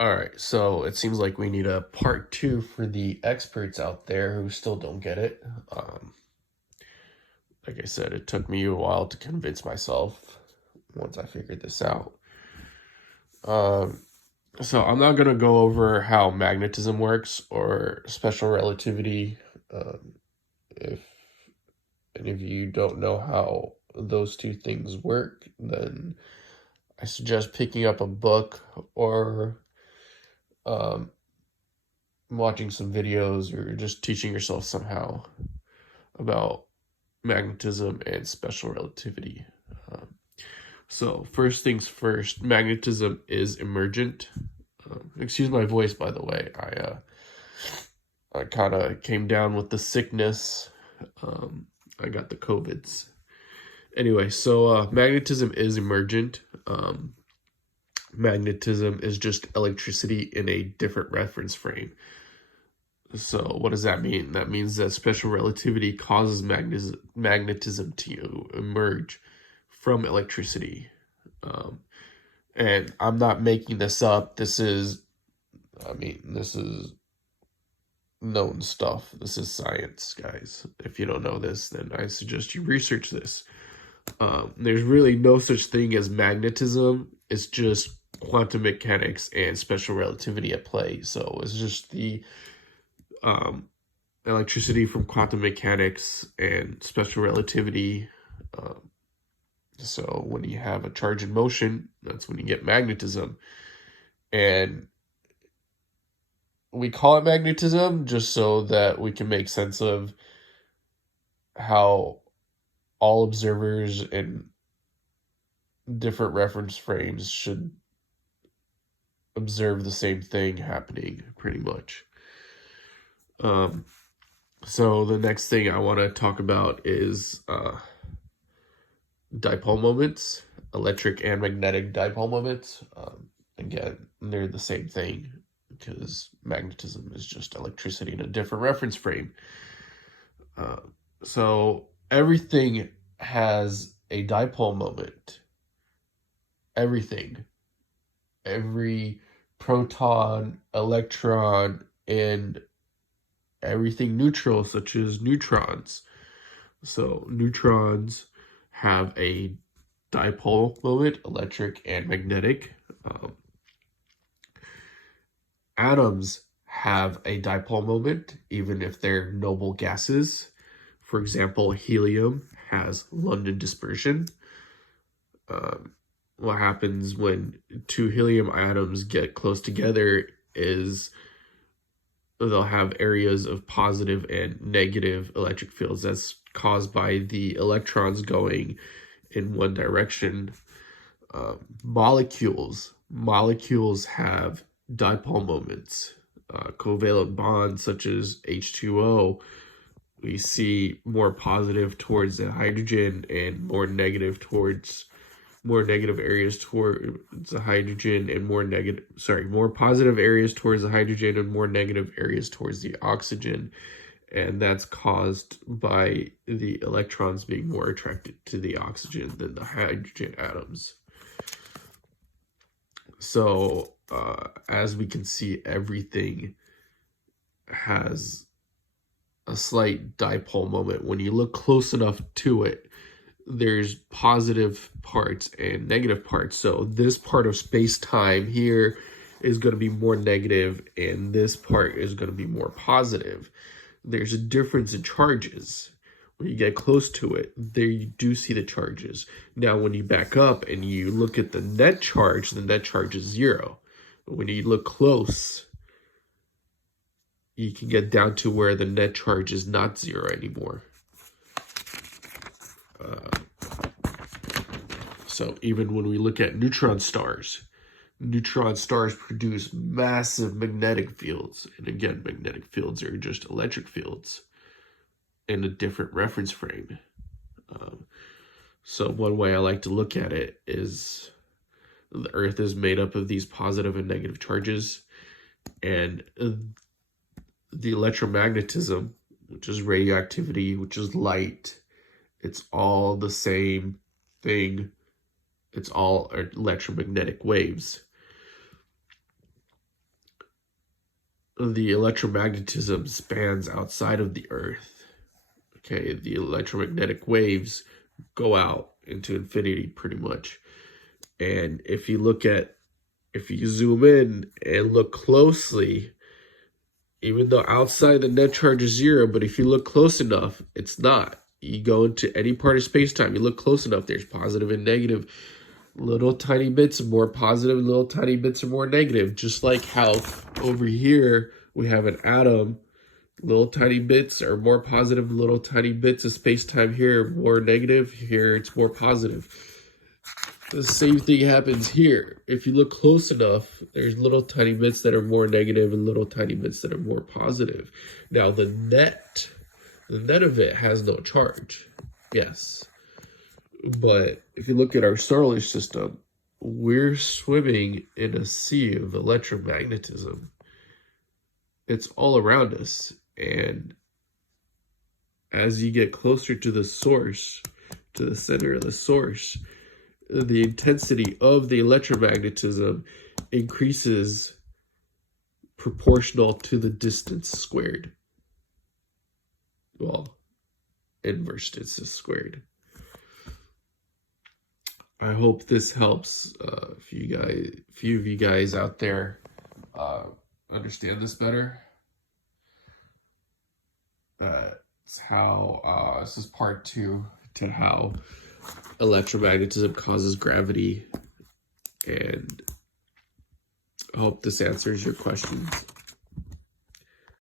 All right, so it seems like we need a part two for the experts out there who still don't get it. Like I said, it took me a while to convince myself once I figured this out. Um, so I'm not gonna go over how magnetism works or special relativity. If any of you don't know how those two things work, then I suggest picking up a book or um, watching some videos or just teaching yourself somehow about magnetism and special relativity. Um, so, first things first, magnetism is emergent. Excuse my voice, by the way. I kind of came down with the sickness. Um, I got the COVIDs. Anyway, so magnetism is emergent. Magnetism is just electricity in a different reference frame. So what does that mean? That means that special relativity causes magnetism to emerge from electricity. Um, and I'm not making this up. This is known stuff. This is science, guys. If you don't know this, then I suggest you research this. There's really no such thing as magnetism. It's just quantum mechanics and special relativity at play. So it's just the um, electricity from quantum mechanics and special relativity. Um, so when you have a charge in motion, that's when you get magnetism. And we call it magnetism just so that we can make sense of how all observers in different reference frames should observe the same thing happening, pretty much. Um, so the next thing I want to talk about is dipole moments, electric and magnetic dipole moments. Again, they're the same thing because magnetism is just electricity in a different reference frame. Uh, so everything has a dipole moment. Everything. Every proton, electron, and everything neutral, such as neutrons. So neutrons have a dipole moment, electric and magnetic. Um, Atoms have a dipole moment, even if they're noble gases. For example, helium has London dispersion. What happens when two helium atoms get close together is they'll have areas of positive and negative electric fields. That's caused by the electrons going in one direction. Molecules have dipole moments. Covalent bonds such as H2O, we see more positive towards the hydrogen and more negative areas towards the hydrogen and more positive areas towards the hydrogen and more negative areas towards the oxygen. And that's caused by the electrons being more attracted to the oxygen than the hydrogen atoms. So, as we can see, everything has a slight dipole moment. When you look close enough to it, there's positive parts and negative parts. So this part of space-time here is going to be more negative, and this part is going to be more positive. There's a difference in charges. When you get close to it, there you do see the charges. Now, when you back up and you look at the net charge is 0. But when you look close, you can get down to where the net charge is not 0 anymore. So even when we look at neutron stars produce massive magnetic fields. And again, magnetic fields are just electric fields in a different reference frame. So one way I like to look at it is the Earth is made up of these positive and negative charges, and the electromagnetism, which is radioactivity, which is light, it's all the same thing. It's all electromagnetic waves. the electromagnetism spans outside of the Earth. Okay, the electromagnetic waves go out into infinity pretty much. And if you zoom in and look closely, even though outside the net charge is zero, but if you look close enough, it's not. You go into any part of space-time, you look close enough, there's positive and negative. Little tiny bits are more positive, little tiny bits are more negative. Just like how over here we have an atom, little tiny bits are more positive, little tiny bits of space-time here are more negative, here it's more positive. The same thing happens here. If you look close enough, there's little tiny bits that are more negative and little tiny bits that are more positive. Now the net of it has no charge. Yes. But if you look at our solar system, we're swimming in a sea of electromagnetism. It's all around us. And as you get closer to the source, to the center of the source, the intensity of the electromagnetism increases proportional to the distance squared. Well, inverse distance squared. I hope this helps a few of you guys out there understand this better. It's how this is part 2 to how electromagnetism causes gravity, and I hope this answers your questions.